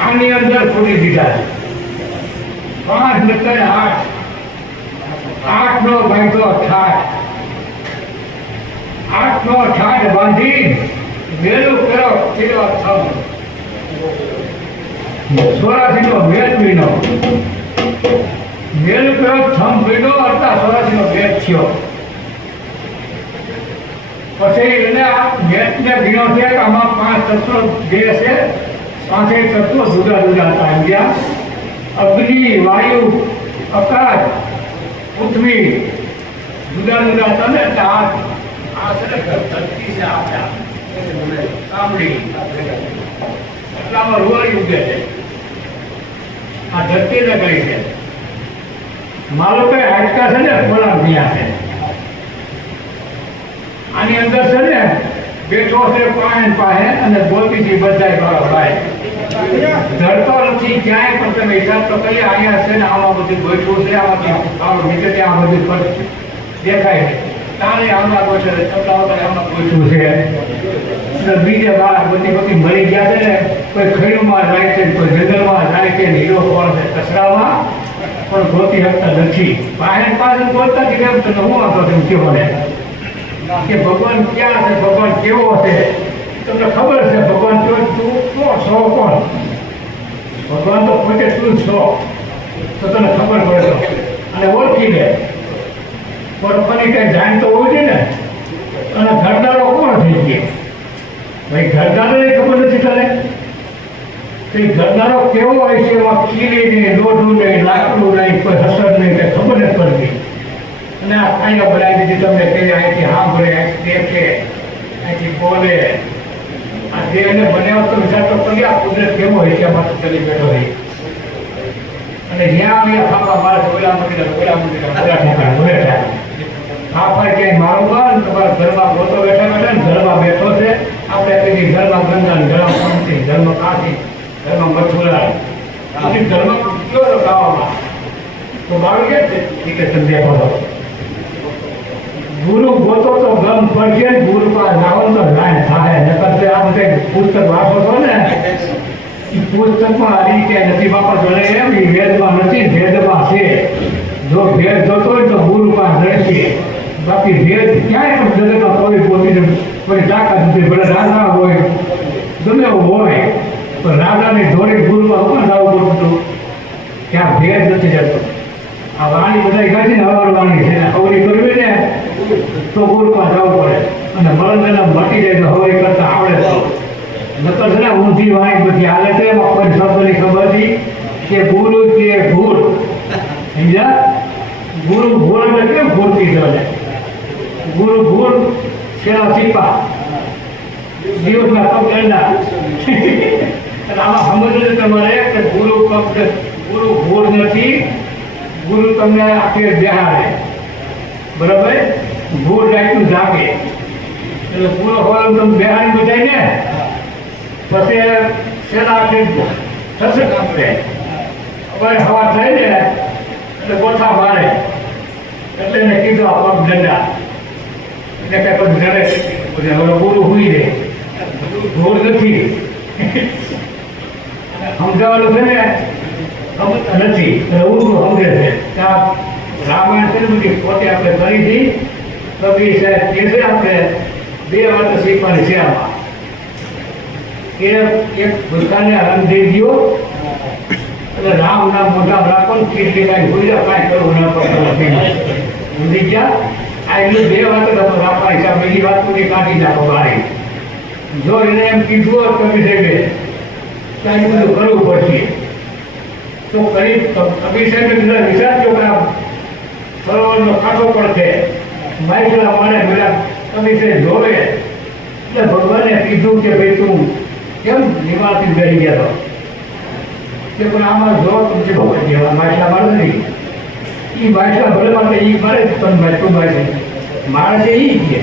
આની અંદર છોડી દીધા 5 ને 3 8 8 નો ભાગ્યો 8 8 નો 8 બાંધી મેલું કરો ચીરો થમ 84 નો વેદ બીનો મેલું કરો થમ બીનો અર્થા 84 નો વેદ થયો પછી એને આ વેદને ગીણો છે કે આમાં 5 તત્વો જે છે 5 તત્વો જુદા જુદા હતા એમ ગયા અગ્નિ વાયુ આકાશ પૃથ્વી જુદા જુદા હતા ને એટલે આ છે ને ધરતી છે આપણા સાંભળી એટલામાં રૂવાળી ઉગે છે આ ધરતી ને કરી છે મારો કઈ હાડકા છે ને ખોરાક ત્યાં છે આની અંદર છે ને બેઠો છે પાણી પાસે અને બોલતીથી બધાય ભાઈ ધરતો નથી ક્યાંય પણ તમે હિસાબ તો કરીએ અહીંયા છે ને આમાં બધું બેઠું છે આમાં નીચે ત્યાં બધું દેખાય છે તારે આમાં બેઠે ચપલા વગર આમાં બેઠું છે બીજે બહાર બધી મરી ગયા છે ને કોઈ ખડીમાં જાય છે કોઈ જંગલમાં જાય છે હીરો કોણ છે કચરામાં પણ ગોતી શકતા નથી પાસે બોલતા જ કેમ તો હું વાંધો તેમ કેવો ને કે ભગવાન ક્યાં છે ભગવાન કેવો છે તમને ખબર છે ભગવાન કેવો તું કોણ છો કોણ ભગવાન તો પોતે તું છો તો તને ખબર પડે અને ઓળખી લે ઓળખવાની કઈ જાણ તો હોવી જોઈએ ને અને ઘરદારો કોણ થઈ ગયા ભાઈ ઘરદારોને ખબર નથી તને તે ઘરદારો કેવો હોય છે એમાં ખીલી નહીં લોઢું નહીં લાકડું નહીં કોઈ હસર નહીં કઈ ખબર નથી પડતી અને આ કાંઈ બનાવી દીધી તમને કે અહીંથી સાંભળે અહીંથી દેખે અહીંથી બોલે આ જે એને બનાવ્યો તો વિચાર તો કરી આ કુદરત કેવો હોય છે એમાં ચલી બેઠો હોય અને જ્યાં અહીંયા ફાંફા મારે છે ઓલા મંદિર ઓલા ઠેકાણ બોલે ફાંફા ક્યાંય મારું ઘર તમારા ઘરમાં ગોતો બેઠા બેઠા ને ઘરમાં બેઠો છે આપણે કહીએ ઘરમાં ગંગા ઘરમાં પંક્તિ ઘરમાં કાશી ઘરમાં મથુરા પછી ઘરમાં કયો ગાવામાં તો મારું કે છે તમે દેખો છો ગુરુ ગોતો તો ગમ પડશે ગુરુ પાસે લાવો તો લાઈન થાય નકર આ બધા પુસ્તક વાંચો છો ને એ પુસ્તકમાં આ રીતે નથી બાપા જોડે એમ એ વેદમાં નથી વેદમાં છે જો વેદ જોતો હોય તો ગુરુ પાસે રહેશે બાકી વેદ ક્યાંય પણ જગતમાં કોઈ પોતીને કોઈ તાકાત નથી ભલે રાજા હોય ગમે એવું હોય પણ રાજાની જોડે ગુરુમાં હું પણ જવું પડતું ત્યાં ભેદ નથી જતો આ વાણી બધા કાઢી ને હવાર વાણી છે હવરી કરવી ને તો ગુરુમાં જવું પડે અને મરણને મટી જાય તો હવરી કરતા આવડે તો નકર છે ને ઊંધી વાણી બધી હાલે છે એમાં કોઈ શબ્દની ખબર હતી કે ગુરુ કે ભૂલ સમજ્યા ગુરુ ભૂલ એટલે કેમ ભૂલતી ચાલે ગુરુ ભૂલ છેલ્લા સિપા દિવસના કપ દંડા આમાં સમજવું તમારે કે ગુરુ કપ ગુરુ ભૂલ નથી ગુરુ તમને આખી બેહાડે બરાબર ભૂલ રાખ્યું જાગે એટલે પૂરો હોવાનું તમે બેહાડી બધાય ને પછી સેના થશે આપણે હવે હવા થાય ને એટલે ગોઠા મારે એટલે એને કીધું આ પગ દંડા એટલે કઈ પગ જડે પછી હવે પૂરું હુઈ દે ભૂલ નથી સમજાવવાનું છે ને નથી ઊંધું સમજે છે ત્યાં રામાયણ છે ને બધી પોતે આપણે કરી હતી તો બી સાહેબ કે છે આપણે 2 વાતો શીખવાની છે આમાં એક ભૂલકાને રંગ દઈ ગયો એટલે રામ નામ મોઢા રાખો ને કેટલી કાંઈ ભૂલી જાઓ કાંઈ કરવું ના પડતું ભૂલી ગયા આ એટલી 2 વાતો તમે રાખવાની છે બીજી વાત પૂરી કાઢી નાખો બારી જો એને એમ કીધું હોત કવિ સાહેબે કાંઈ બધું કરવું પડશે તો કરી કબીર સાહેબે વિચારજો કે આ સરોવરનો કાંઠો પણ છે મારી પેલા મારે પેલા તમે તે જોવે એટલે ભગવાને કીધું કે ભાઈ તું કેમ નિવાસી બેસી ગયા કે પણ આમાં જો તમને ભગવાન જેવા માછલા મારે નહીં એ માછલા ભલે માટે એ મારે પણ ભાઈ તું ભાઈ મારે છે એ કે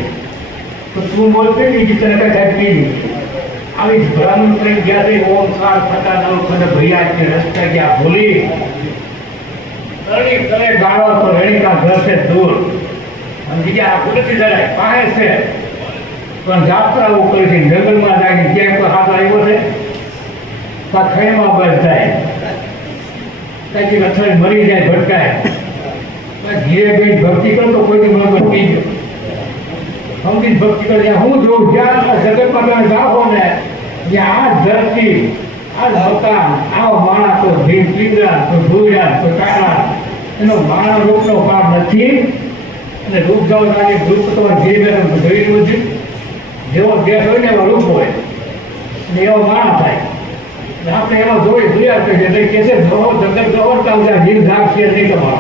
તો તું બોલતે નહીં કે તને કાંઈ થાય નહીં આવી ભલામણ કરી ગયા છે ઓમકાર થતા નવ ખંડ ભૈયા કે રસ્તા ગયા ભૂલી રણી કરે ગાળો તો રણીકા ઘર છે દૂર અને જગ્યા આ કુદરતી જરાય પાસે છે પણ જાત્રા આવું કરે છે જંગલમાં જાય ક્યાંય કોઈ હાથ આવ્યો છે તો ખૈમાં બસ જાય કંઈક અથડાઈ મરી જાય ભટકાય ધીરે ભાઈ ભક્તિ કરો તો કોઈની મન ભટકી ગયો સમજી ભક્તિ કરે હું જોઉં જ્યાં આ જગતમાં તમે જાઓ ને જ્યાં આ ધરતી આ મકાન આવો માણસ તો ભીમ પીંગરા તો ધોઈડા તો કાળા એનો માણસ રૂપનો પાપ નથી અને રૂપ જાવ લાગે રૂપ તમારે જે જોયેલું છે જેવો દેશ હોય ને એવો રૂપ હોય અને એવો માણસ થાય આપણે એમાં જોયા કરીએ એટલે કે છે જોવો જગત જોવડતા હોય જીવ ધાક છે નહીં તમારો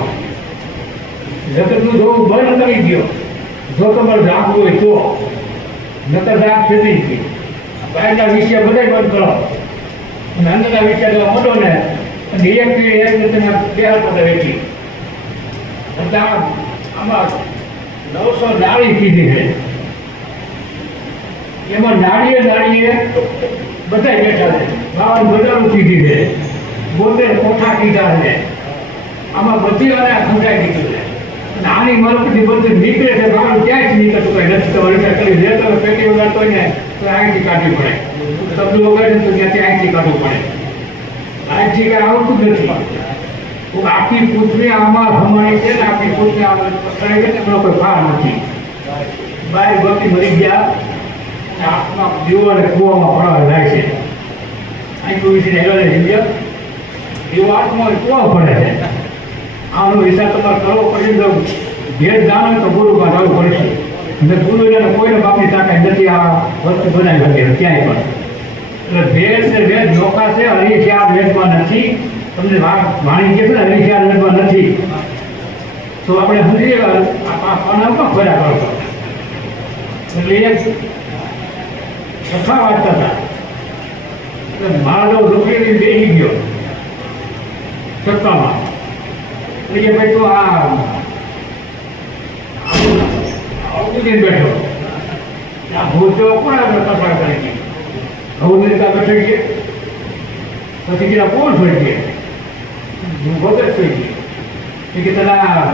જગતનું જોવું બંધ કરી દો જો તમારે રાખવું હોય તો નકર રાખ ફેરી ગઈ બહારના વિષય બધા બંધ કરો અને અંદરના વિષય મોટો ને અને એક તમે બે બધા વેચી આમાં 900 નાળી કીધી છે એમાં નાળીએ બધા બેઠા છે બાવન બજારું કીધી છે 72 કોઠા કીધા છે આમાં બધી અને સમજાઈ દીધું છે અને આની મરફથી બધું નીકળે છે બહાર ક્યાંય જ નીકળતું કંઈ નથી તો વિચાર કરી જે તમે પેટી વગાડતો હોય ને તો અહીંથી કાઢવી પડે તબલું વગાડે તો ત્યાંથી અહીંથી કાઢવું પડે અહીંથી કાંઈ આવતું નથી આખી પૃથ્વી આમાં ભમાણી છે ને આખી પૃથ્વી આમાં પસરાઈ છે એમનો કોઈ ભાર નથી બાર ગતિ મરી ગયા આંખમાં દીવો અને કૂવામાં પડવા જાય છે અહીં કોઈ વિશે હેલો જગ્યા દીવો આંખમાં કૂવા પડે છે આનો હિસાબ તમારે કરવો પડશે તો ભેટ જાણો તો ગુરુમાં જવું પડશે અને ગુરુ એને કોઈને બાપની તાકાત નથી આ વસ્તુ બનાવી શકે ક્યાંય પણ એટલે ભેટ ને ભેટ નોખા છે હરી આ ભેટમાં નથી તમને વાણી કે છે ને હરી આ ભેટમાં નથી તો આપણે સમજીએ પાના પણ ફર્યા કરશો એટલે એક કથા વાંચતા હતા એટલે મારો રૂપિયાની બેસી ગયો સત્તામાં એટલે કે ભાઈ તો બેઠો આ ભૂતો કોણ આપણે પસાર કરી ગઈ અવનિતા બેઠી ગઈ પછી કીધા કોણ છોડી ગયે હું ભગત છોડી ગઈ કે તલા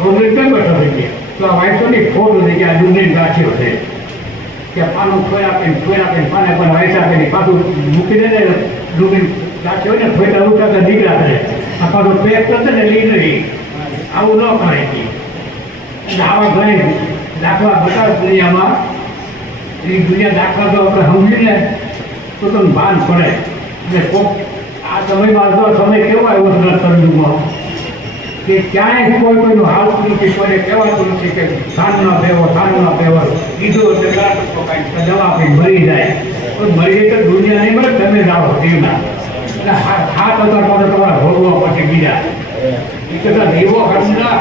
અવનિતા બેઠો થઈ ગયા તો આ વાંચોની ખોટ હતી કે આ ડુંગળી ગાંઠ્યો છે કે પાનું ફોયા પાને પણ વાયસા આપીને પાછું મૂકી દે ને ડુંગળી ગાંઠ્યો ને ફોટા ઉઠાતા દીકરા કરે આ પાછું પેક કરતા ને લઈ નહીં આવું ન કરાય એટલે આવા ઘણી દાખલા બતાવે દુનિયામાં એ દુનિયા દાખલા તો આપણે સમજીને તો તમને ભાન પડે એટલે કોક આ સમયમાં તો સમય કેવો આવ્યો છે તરજુમાં કે ક્યાંય કોઈનું હાલતું નથી કોઈને કહેવાતું નથી કે સાંજનો ફેવર કીધું એટલે દવા આપી મરી જાય પણ મરી જાય તો દુનિયા નહીં મળે તમે જાઓ જીવના એટલે હાથ હતા તો તમારા ભોગવા પછી બીજા એ કરતા જીવો ખર્ચના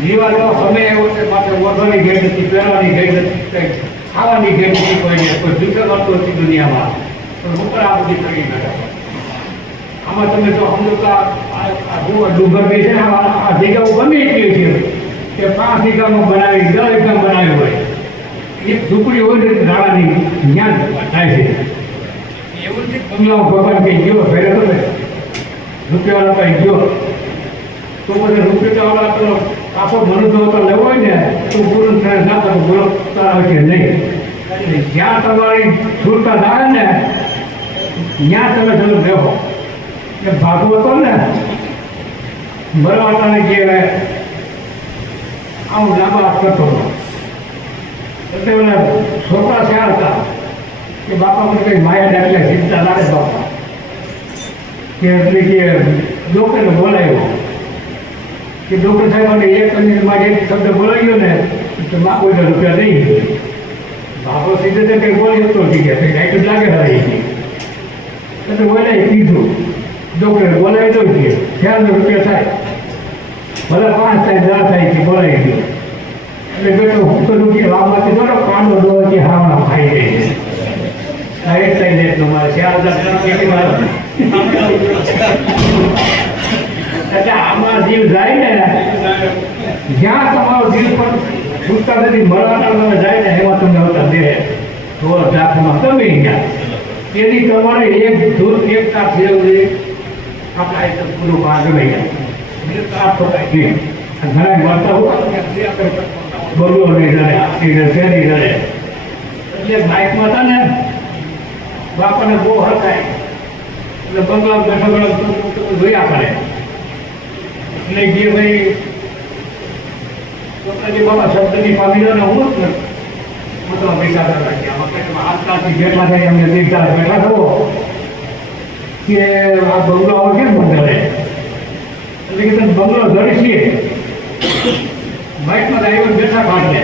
જીવા જેવો સમય એવો છે પાછળ વધવાની ગઈ નથી પહેરવાની ગઈ નથી કંઈ ખાવાની ગઈ નથી કોઈને કોઈ દુઃખ મળતું નથી દુનિયામાં પણ ઉપર આ બધી કરી નાખે આમાં તમે જો સમજતા ડુંગર બી છે ને આ જગ્યાઓ ગમે એટલી છે કે 5 વીઘામાં બનાવી 10 વીઘામાં બનાવી હોય એક ઝૂંપડી હોય ને ગાળાની જ્ઞાન થાય છે એવું નથી બંગલામાં ભગવાન કંઈ ગયો ફેરે તો ને રૂપિયાવાળા કંઈ ગયો તો પછી રૂપિયાવાળા તો આખો મનુષ્ય તો લેવો હોય ને તો ગુરુ ના કરો બોલો તારા છે નહીં જ્યાં તમારી સુરતા થાય ને ત્યાં તમે જરૂર લેવો કે ભાગવતો ને મરવાટાને જે આમ લાંબા કરતો હતો એટલે ઓલા છોકરા શા હતા કે બાપા મને કંઈ માયા ડાકલે ચિંતા લાગે બાપા કે એટલે કે ડૉક્ટરને બોલાવ્યો કે ડૉક્ટર સાહેબ મને એક મિનિટમાં એક શબ્દ બોલાવ્યો ને તો માં કોઈ રૂપિયા નહીં બાપો સીધે તો કંઈ બોલી હતો કે કંઈક લાગે હરાઈ ગઈ એટલે બોલાય કીધું ડૉક્ટરે બોલાવી દઉં કે 1000 રૂપિયા થાય ભલે 5 થાય 10 થાય કે બોલાવી દો એટલે બેટો હું કરું કે લાંબાથી દોડો કાંડો દોડો કે હાવણા ખાઈ જાય છે આ એક થઈ જાય તમારે 4000 કેટલી વાર એટલે આમાં જીવ જાય ને જ્યાં તમારો જીવ પણ છૂટતા નથી મરવાના જાય ને એમાં તમને હોતા દે તો દાખલામાં તમે ગયા તેથી તમારે એક દૂર એક કાપ ફેરવવી આપણે આ પૂરું ભાગ લઈ ગયા કાપ થતા ઘણા મળતા હોય બગલો નહીં રહે ફેરી રહે એટલે બાઇકમાં હતા ને બાપાને બહુ હરખાય એટલે બંગલા બેઠા બેઠા જોયા કરે એટલે જે ભાઈ છોકરાજી બાબા શબ્દની પામી ને હું જ તો પૈસા રાખ્યા આજકાલથી જેટલા થાય અમને દીકરા બેઠા થવો કે આ બંગલાઓ કેમ બંધારે એટલે કે તમે બંગલો ધરી છીએ બાઇકમાં ડ્રાઈવર બેઠા કાઢને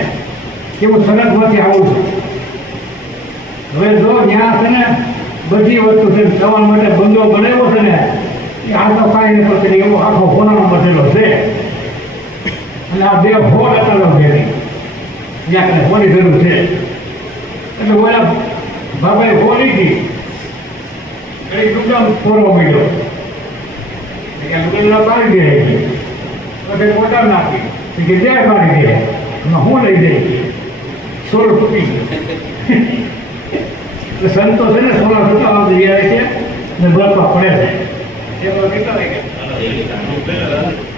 કે હું સનદમાંથી આવું છું હવે જો ત્યાં છે ને બધી વસ્તુ છે જવા માટે બંગલો બનાવ્યો છે ને એ આ તો કાંઈ નથી કરી એવો આખો હોનાનો બનેલો છે અને આ બે હોલ અટાલો ભેરી ત્યાં કને હોની જરૂર છે એટલે ઓલા બાબાએ હો લીધી એટલે દુકાન પોરો મળ્યો દુકાન પાડી દે પછી પોતા નાખી કે દે પાડી દે હું લઈ દઈ સોળ ફૂટી સંતો છે ને 16 ફૂટા આવે છે ને બરફા પડે છે એ કેટલા વાગ્યા